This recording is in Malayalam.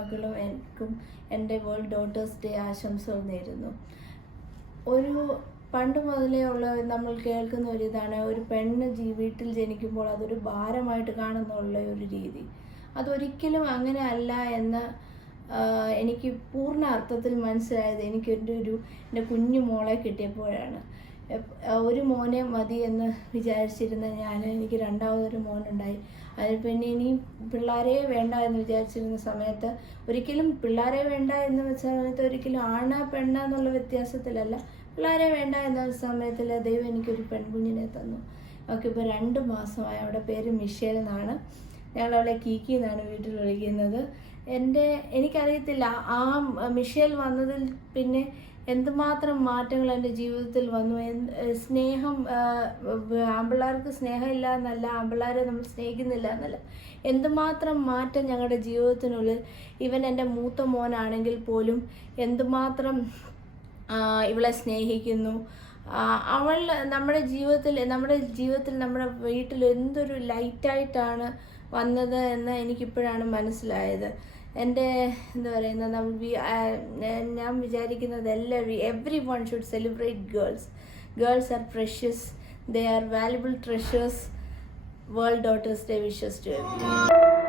മക്കളും എനിക്കും എൻ്റെ വേൾഡ് ഡോട്ടേഴ്സ് ഡേ ആശംസകൾ നേരുന്നു. പണ്ട് മുതലേ ഉള്ള നമ്മൾ കേൾക്കുന്ന ഒരിതാണ്, ഒരു പെണ്ണ് വീട്ടിൽ ജനിക്കുമ്പോൾ അതൊരു ഭാരമായിട്ട് കാണുന്നുള്ള ഒരു രീതി. അതൊരിക്കലും അങ്ങനെ അല്ല എന്ന് എനിക്ക് പൂർണ്ണ അർത്ഥത്തിൽ മനസ്സിലായത് എൻ്റെ കുഞ്ഞു മോളെ കിട്ടിയപ്പോഴാണ്. ഒരു മോനെ മതി എന്ന് വിചാരിച്ചിരുന്ന എനിക്ക് രണ്ടാമതൊരു മോനുണ്ടായി. അതിൽ പിന്നെ ഇനിയും പിള്ളേരെ വേണ്ട എന്ന് വിചാരിച്ചിരുന്ന സമയത്ത്, ഒരിക്കലും പിള്ളേരെ വേണ്ട എന്ന് വെച്ച സമയത്ത് ഒരിക്കലും ആണ് പെണ്ണ എന്നുള്ള വ്യത്യാസത്തിലല്ല, പിള്ളേരെ വേണ്ട എന്ന സമയത്തിൽ ദൈവം എനിക്കൊരു പെൺകുഞ്ഞിനെ തന്നു. അവൾക്കിപ്പോൾ 2 മാസമായി. അവളുടെ പേര് മിഷേൽ എന്നാണ്. ഞങ്ങളവളെ കീക്കി എന്നാണ് വീട്ടിൽ വിളിക്കുന്നത്. എനിക്കറിയത്തില്ല ആ മിഷേൽ വന്നതിൽ പിന്നെ എന്തുമാത്രം മാറ്റങ്ങൾ എൻ്റെ ജീവിതത്തിൽ വന്നു. സ്നേഹം, ആൺപിള്ളേർക്ക് സ്നേഹമില്ല എന്നല്ല, ആൺപിള്ളേരെ നമ്മൾ സ്നേഹിക്കുന്നില്ല എന്നല്ല, എന്തുമാത്രം മാറ്റം ഞങ്ങളുടെ ജീവിതത്തിനുള്ളിൽ. ഇവൻ എൻ്റെ മൂത്ത മോനാണെങ്കിൽ പോലും എന്തുമാത്രം ഇവളെ സ്നേഹിക്കുന്നു. അവൾ നമ്മുടെ ജീവിതത്തിൽ നമ്മുടെ വീട്ടിൽ എന്തൊരു ലൈറ്റായിട്ടാണ് വന്നത് എന്ന് എനിക്കിപ്പോഴാണ് മനസ്സിലായത്. എൻ്റെ എന്താ പറയുന്നത്, ഞാൻ വിചാരിക്കുന്നത് everyone should celebrate girls are precious, they are valuable treasures. World daughters day wishes to everyone.